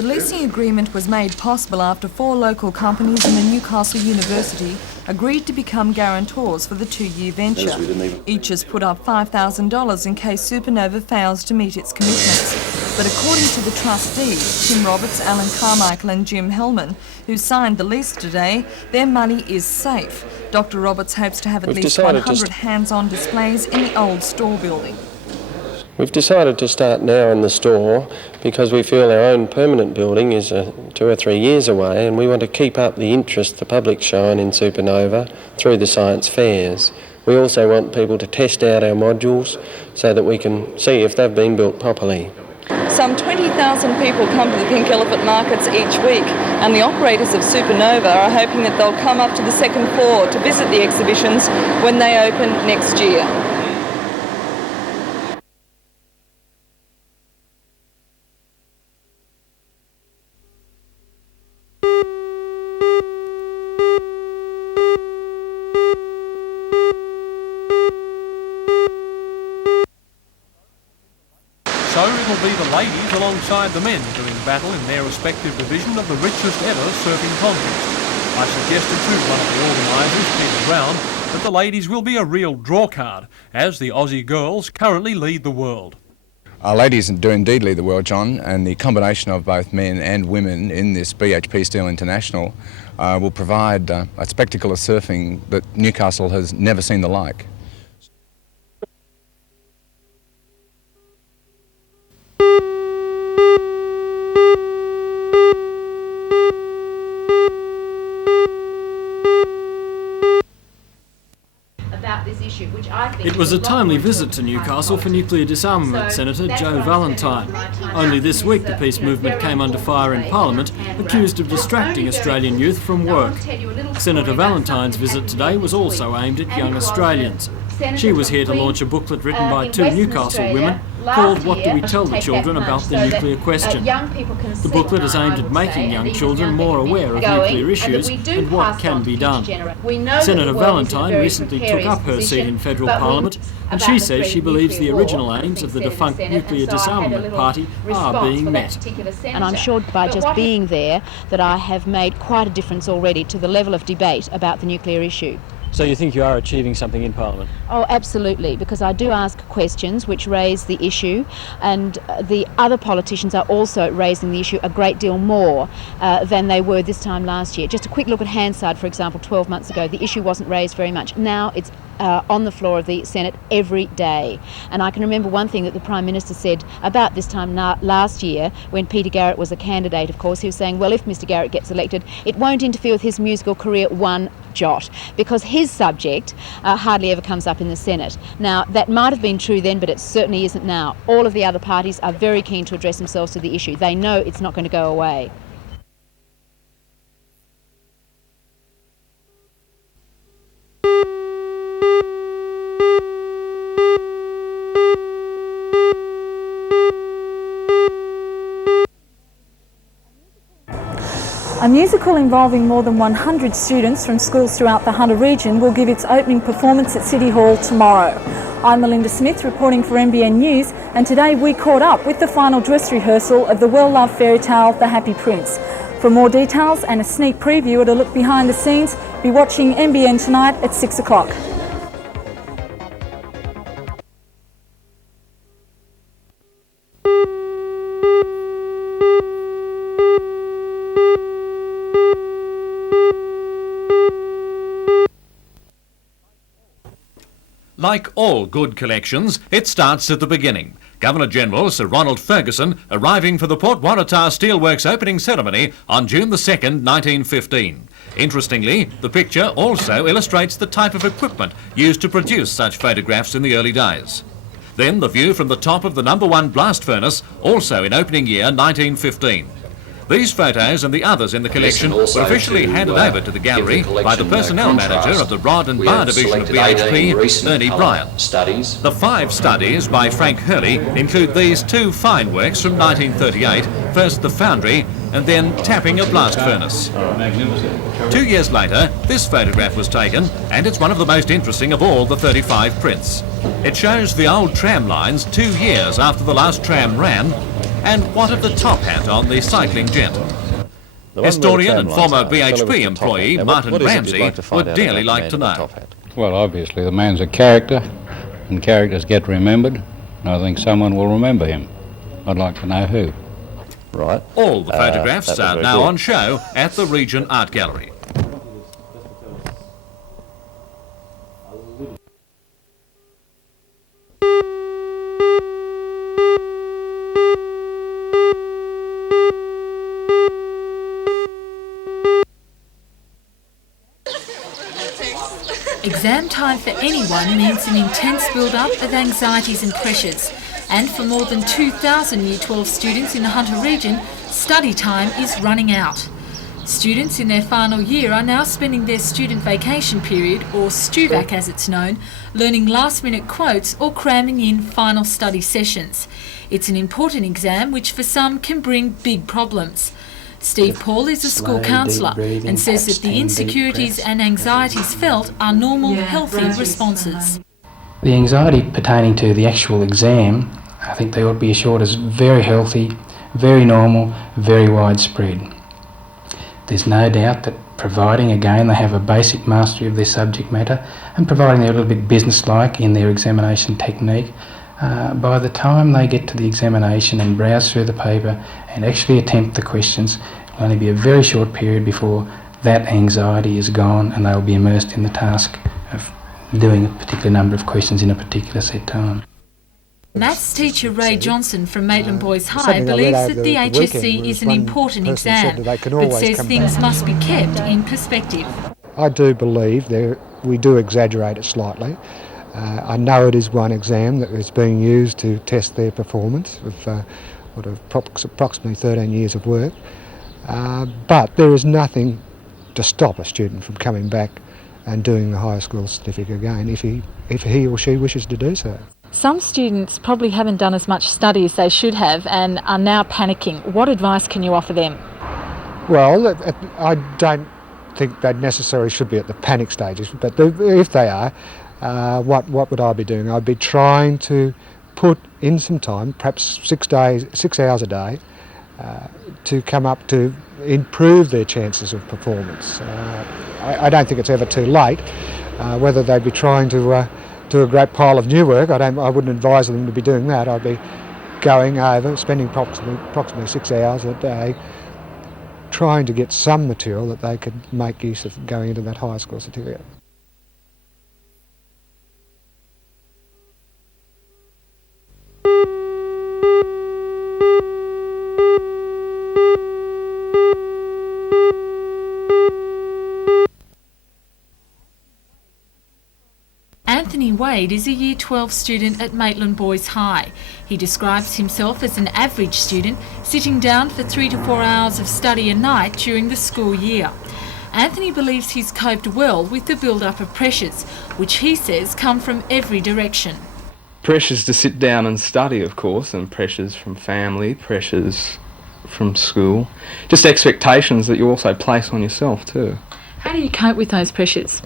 The leasing agreement was made possible after 4 local companies and the Newcastle University agreed to become guarantors for the 2-year venture. Each has put up $5,000 in case Supernova fails to meet its commitments. But according to the trustees, Tim Roberts, Alan Carmichael and Jim Hellman, who signed the lease today, their money is safe. Dr Roberts hopes to have at least 100 hands-on displays in the old store building. We've decided to start now in the store because we feel our own permanent building is 2 or 3 years away, and we want to keep up the interest the public's shown in Supernova through the science fairs. We also want people to test out our modules so that we can see if they've been built properly. Some 20,000 people come to the Pink Elephant markets each week, and the operators of Supernova are hoping that they'll come up to the 2nd floor to visit the exhibitions when they open next year. So it'll be the ladies alongside the men doing battle in their respective division of the richest ever surfing contest. I suggested to one of the organisers, Peter Brown, that the ladies will be a real drawcard, as the Aussie girls currently lead the world. Our ladies do indeed lead the world, John, and the combination of both men and women in this BHP Steel International will provide a spectacle of surfing that Newcastle has never seen the like. It was a timely visit to Newcastle for nuclear disarmament Senator Joe Valentine. Only this week the peace movement came under fire in Parliament, accused of distracting Australian youth from work. Senator Valentine's visit today was also aimed at young Australians. She was here to launch a booklet written by 2 Newcastle women called What Do We Tell the Children About the Nuclear Question. The booklet is aimed at making young children more aware of nuclear issues and what can be done. Senator Valentine recently took up her seat in federal parliament, and she says she believes the original aims of the defunct Nuclear Disarmament Party are being met. And I'm sure by just being there that I have made quite a difference already to the level of debate about the nuclear issue. So you think you are achieving something in Parliament? Oh, absolutely, because I do ask questions which raise the issue, and the other politicians are also raising the issue a great deal more than they were this time last year. Just a quick look at Hansard, for example, 12 months ago, the issue wasn't raised very much. Now it's on the floor of the Senate every day. And I can remember one thing that the Prime Minister said about this time last year, when Peter Garrett was a candidate, of course. He was saying, well, if Mr Garrett gets elected, it won't interfere with his musical career one jot, because his subject hardly ever comes up in the Senate. Now, that might have been true then, but it certainly isn't now. All of the other parties are very keen to address themselves to the issue. They know it's not going to go away. A musical involving more than 100 students from schools throughout the Hunter region will give its opening performance at City Hall tomorrow. I'm Melinda Smith reporting for NBN News, and today we caught up with the final dress rehearsal of the well-loved fairy tale The Happy Prince. For more details and a sneak preview at a look behind the scenes, be watching NBN tonight at 6 o'clock. Like all good collections, it starts at the beginning. Governor-General Sir Ronald Ferguson arriving for the Port Waratah Steelworks opening ceremony on June the 2nd, 1915. Interestingly, the picture also illustrates the type of equipment used to produce such photographs in the early days. Then the view from the top of the No. 1 blast furnace, also in opening year 1915. These photos and the others in the collection were officially handed over to the gallery by the personnel manager of the Rod and Bar division of BHP, Ernie Bryant. The 5 studies by Frank Hurley include these 2 fine works from 1938, first the foundry and then tapping a blast furnace. 2 years later, this photograph was taken, and it's one of the most interesting of all the 35 prints. It shows the old tram lines 2 years after the last tram ran, And what of the top hat on the cycling gent? Historian and former BHP employee Martin Ramsey would dearly like to know. Well, obviously the man's a character, and characters get remembered. I think someone will remember him. I'd like to know who. Right. All the photographs are now on show at the Regent Art Gallery. Exam time for anyone means an intense build-up of anxieties and pressures. And for more than 2,000 Year 12 students in the Hunter region, study time is running out. Students in their final year are now spending their student vacation period, or STUVAC as it's known, learning last-minute quotes or cramming in final study sessions. It's an important exam which for some can bring big problems. Steve Paul is a school counsellor and says that the insecurities and anxieties felt are normal, healthy responses. The anxiety pertaining to the actual exam, I think they ought to be assured is very healthy, very normal, very widespread. There's no doubt that providing, again, they have a basic mastery of their subject matter and providing they're a little bit businesslike in their examination technique, by the time they get to the examination and browse through the paper and actually attempt the questions, it'll only be a very short period before that anxiety is gone and they'll be immersed in the task of doing a particular number of questions in a particular set time. Maths teacher Ray Johnson from Maitland Boys High believes that the HSC is an important exam, but says things must be kept in perspective. I do believe we do exaggerate it slightly. I know it is one exam that is being used to test their performance of approximately 13 years of work, but there is nothing to stop a student from coming back and doing the higher school certificate again if he or she wishes to do so. Some students probably haven't done as much study as they should have and are now panicking. What advice can you offer them? Well, I don't think they necessarily should be at the panic stages, but if they are, what would I be doing? I'd be trying to put in some time, perhaps 6 hours a day, to come up to improve their chances of performance. I don't think it's ever too late. Whether they'd be trying to do a great pile of new work, I wouldn't advise them to be doing that. I'd be going over, spending approximately 6 hours a day, trying to get some material that they could make use of going into that higher school certificate. Anthony Wade is a Year 12 student at Maitland Boys High. He describes himself as an average student, sitting down for 3 to 4 hours of study a night during the school year. Anthony believes he's coped well with the build-up of pressures, which he says come from every direction. Pressures to sit down and study, of course, and pressures from family, pressures from school. Just expectations that you also place on yourself too. How do you cope with those pressures?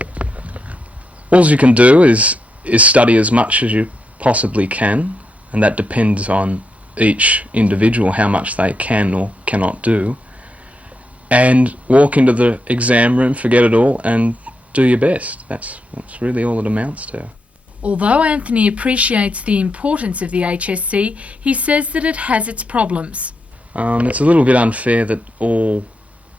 All you can do is study as much as you possibly can, and that depends on each individual how much they can or cannot do. And walk into the exam room, forget it all, and do your best. That's really all it amounts to. Although Anthony appreciates the importance of the HSC, he says that it has its problems. It's a little bit unfair that all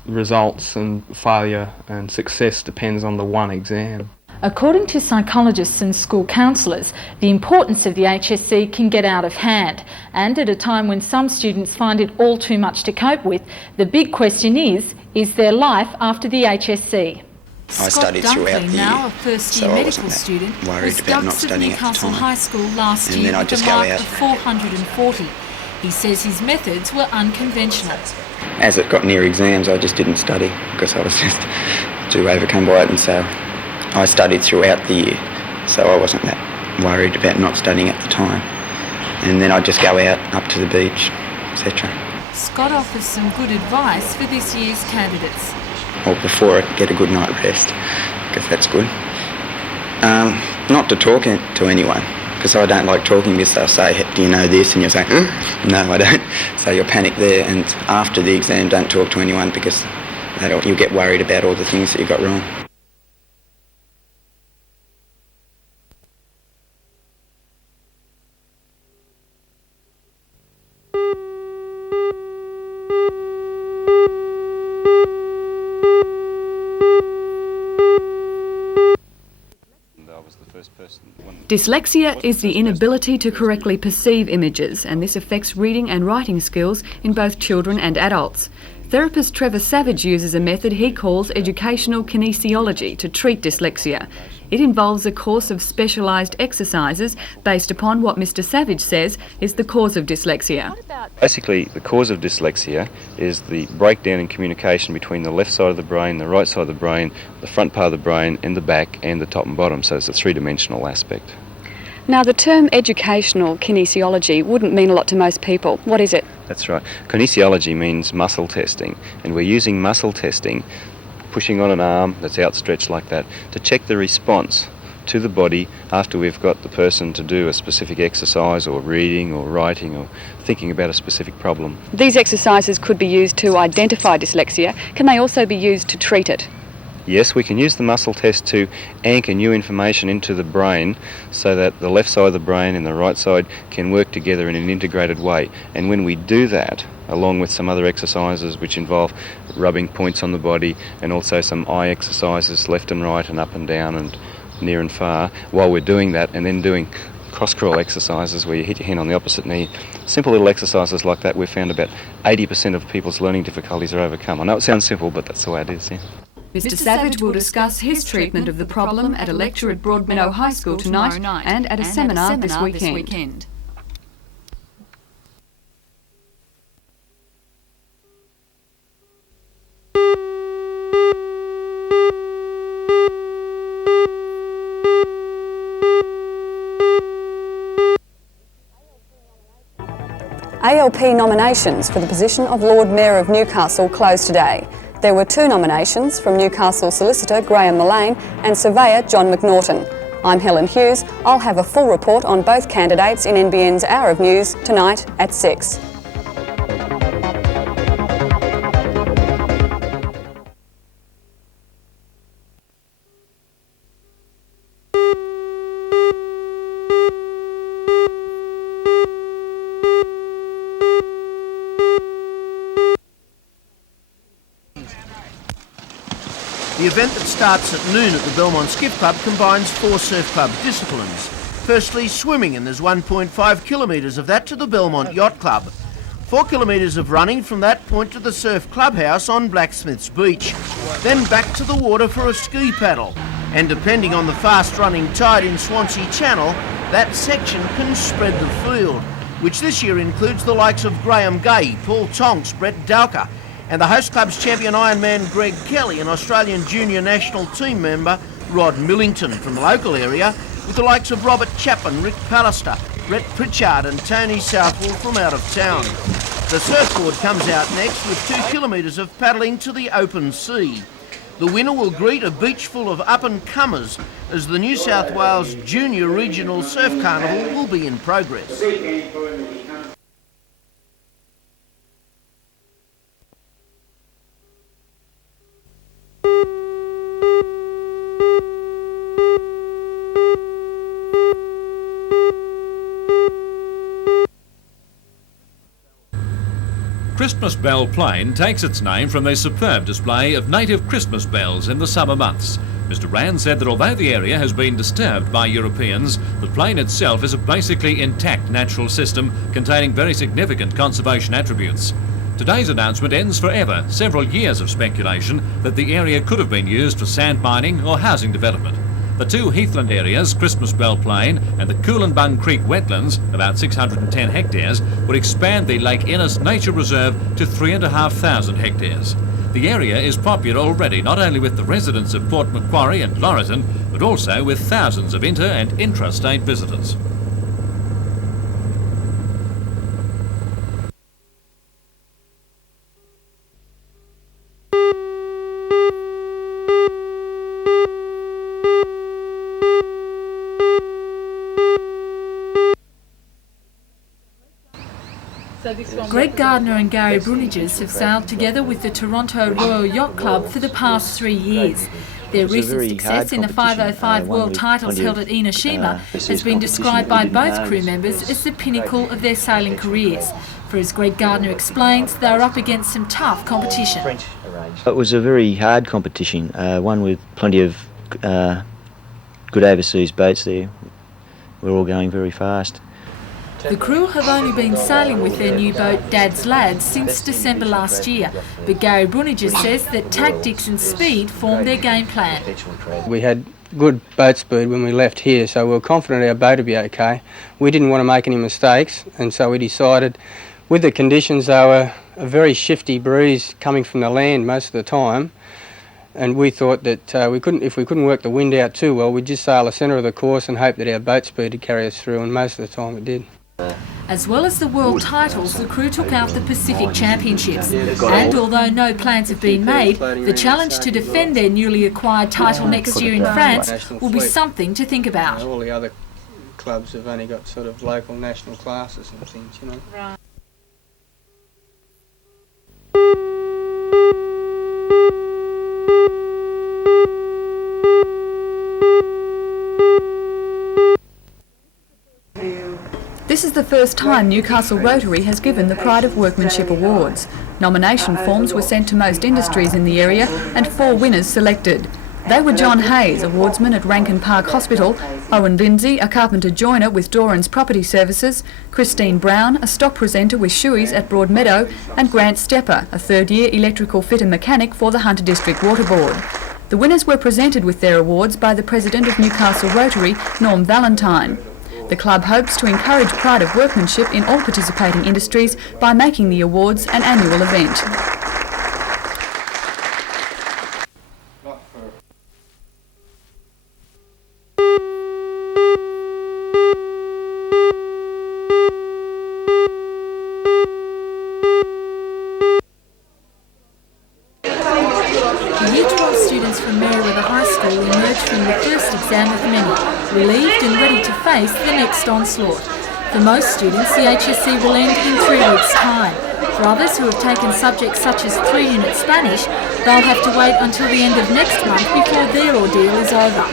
results and failure and success depends on the one exam. According to psychologists and school counsellors, the importance of the HSC can get out of hand, and at a time when some students find it all too much to cope with, the big question is there life after the HSC? I studied throughout the year, now a first-year medical student, was ducks at Newcastle High School last year with a mark of 440. He says his methods were unconventional. As it got near exams, I just didn't study because I was just too overcome by it, and so I studied throughout the year, so I wasn't that worried about not studying at the time. And then I'd just go out up to the beach, etc. Scott offers some good advice for this year's candidates. Or before it, get a good night rest, because that's good. Not to talk to anyone, because I don't like talking, because they'll say, do you know this? And you'll say, no, I don't. So you'll panic there, and after the exam, don't talk to anyone, because you'll get worried about all the things that you got wrong. Dyslexia is the inability to correctly perceive images, and this affects reading and writing skills in both children and adults. Therapist Trevor Savage uses a method he calls educational kinesiology to treat dyslexia. It involves a course of specialised exercises based upon what Mr Savage says is the cause of dyslexia. Basically, the cause of dyslexia is the breakdown in communication between the left side of the brain, the right side of the brain, the front part of the brain, and the back, and the top and bottom, so it's a three-dimensional aspect. Now, the term educational kinesiology wouldn't mean a lot to most people. What is it? That's right. Kinesiology means muscle testing, and we're using muscle testing, pushing on an arm that's outstretched like that, to check the response to the body after we've got the person to do a specific exercise or reading or writing or thinking about a specific problem. These exercises could be used to identify dyslexia. Can they also be used to treat it? Yes, we can use the muscle test to anchor new information into the brain so that the left side of the brain and the right side can work together in an integrated way. And when we do that, along with some other exercises which involve rubbing points on the body and also some eye exercises left and right and up and down and near and far, while we're doing that, and then doing cross-crawl exercises where you hit your hand on the opposite knee, simple little exercises like that, we've found about 80% of people's learning difficulties are overcome. I know it sounds simple, but that's the way it is, yeah. Mr Savage will discuss his treatment of the problem at a lecture at Broadmeadow High School tonight and at a seminar this weekend. ALP nominations for the position of Lord Mayor of Newcastle closed today. There were 2 nominations from Newcastle solicitor Graham Mullane and surveyor John McNaughton. I'm Helen Hughes. I'll have a full report on both candidates in NBN's Hour of News tonight at 6. The event that starts at noon at the Belmont Skiff Club combines 4 surf club disciplines. Firstly, swimming, and there's 1.5 kilometres of that to the Belmont Yacht Club. 4 kilometres of running from that point to the surf clubhouse on Blacksmiths Beach. Then back to the water for a ski paddle. And depending on the fast running tide in Swansea Channel, that section can spread the field, which this year includes the likes of Graham Gay, Paul Tonks, Brett Dowker, and the host club's champion Ironman Greg Kelly and Australian junior national team member Rod Millington from the local area, with the likes of Robert Chapman, Rick Pallister, Brett Pritchard and Tony Southwell from out of town. The surfboard comes out next with 2 kilometres of paddling to the open sea. The winner will greet a beach full of up-and-comers as the New South Wales Junior Regional Surf Carnival will be in progress. Christmas Bell Plain takes its name from their superb display of native Christmas bells in the summer months. Mr Rand said that although the area has been disturbed by Europeans, the plain itself is a basically intact natural system containing very significant conservation attributes. Today's announcement ends forever several years of speculation that the area could have been used for sand mining or housing development. The 2 heathland areas, Christmas Bell Plain and the Coolanbung Creek wetlands, about 610 hectares, would expand the Lake Innes Nature Reserve to 3,500 hectares. The area is popular already not only with the residents of Port Macquarie and Laurieton, but also with thousands of inter- and intrastate visitors. Greg Gardner and Gary Bruniges have sailed together with the Toronto Royal Yacht Club for the past 3 years. Their recent success in the 505 World Titles held at Enoshima has been described by both crew members as the pinnacle of their sailing careers. For as Greg Gardner explains, they are up against some tough competition. It was a very hard competition, one with plenty of good overseas boats there. We're all going very fast. The crew have only been sailing with their new boat Dad's Lads since December last year, but Gary Bruniges says that tactics and speed formed their game plan. We had good boat speed when we left here, so we were confident our boat would be okay. We didn't want to make any mistakes, and so we decided, with the conditions, they were a very shifty breeze coming from the land most of the time, and we thought that if we couldn't work the wind out too well, we'd just sail the centre of the course and hope that our boat speed would carry us through, and most of the time it did. As well as the world titles, the crew took out the Pacific Championships, and although no plans have been made, the challenge to defend their newly acquired title next year in France will be something to think about. All the other clubs have only got sort of local national classes and things, you know. Right. This is the first time Newcastle Rotary has given the Pride of Workmanship Awards. Nomination forms were sent to most industries in the area and 4 winners selected. They were John Hayes, awardsman at Rankin Park Hospital, Owen Lindsay, a carpenter joiner with Doran's Property Services, Christine Brown, a stock presenter with Shuey's at Broadmeadow, and Grant Stepper, a third-year electrical fitter mechanic for the Hunter District Water Board. The winners were presented with their awards by the President of Newcastle Rotary, Norm Valentine. The club hopes to encourage pride of workmanship in all participating industries by making the awards an annual event. Year 12 students from Merewether High School emerged from the first exam of many, relieved and ready to face the next onslaught. For most students, the HSC will end in 3 weeks' time. For others who have taken subjects such as 3-unit Spanish, they'll have to wait until the end of next month before their ordeal is over.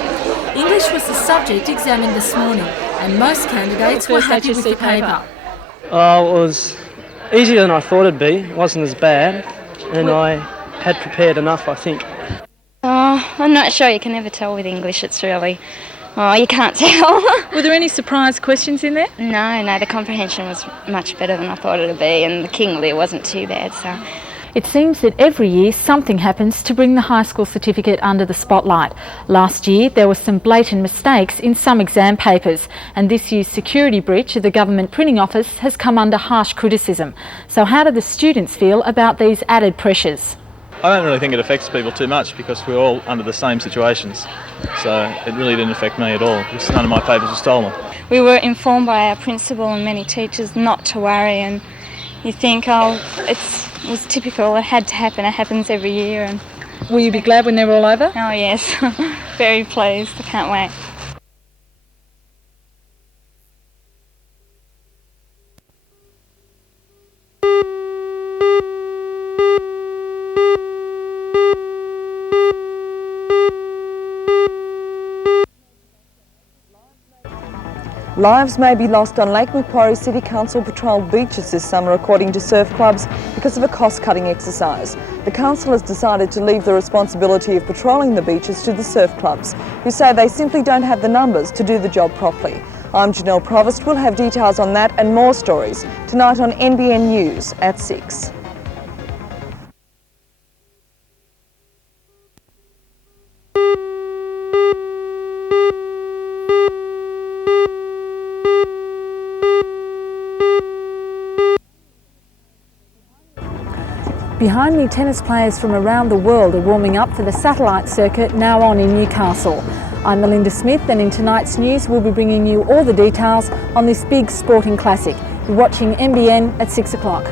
English was the subject examined this morning, and most candidates were happy with the paper. It was easier than I thought it'd be. It wasn't as bad, and I had prepared enough, I think. I'm not sure. You can never tell with English. It's really... you can't tell. Were there any surprise questions in there? No, the comprehension was much better than I thought it would be, and the King Lear wasn't too bad, so... It seems that every year something happens to bring the high school certificate under the spotlight. Last year there were some blatant mistakes in some exam papers, and this year's security breach of the government printing office has come under harsh criticism. So how do the students feel about these added pressures? I don't really think it affects people too much because we're all under the same situations. So it really didn't affect me at all because none of my papers were stolen. We were informed by our principal and many teachers not to worry, and you think, it was typical, it had to happen, it happens every year. And will you be glad when they're all over? Oh yes, very pleased, I can't wait. Lives may be lost on Lake Macquarie City Council patrolled beaches this summer, according to surf clubs, because of a cost-cutting exercise. The council has decided to leave the responsibility of patrolling the beaches to the surf clubs, who say they simply don't have the numbers to do the job properly. I'm Janelle Provost. We'll have details on that and more stories tonight on NBN News at 6. Behind me, tennis players from around the world are warming up for the satellite circuit now on in Newcastle. I'm Melinda Smith, and in tonight's news we'll be bringing you all the details on this big sporting classic. You're watching NBN at 6 o'clock.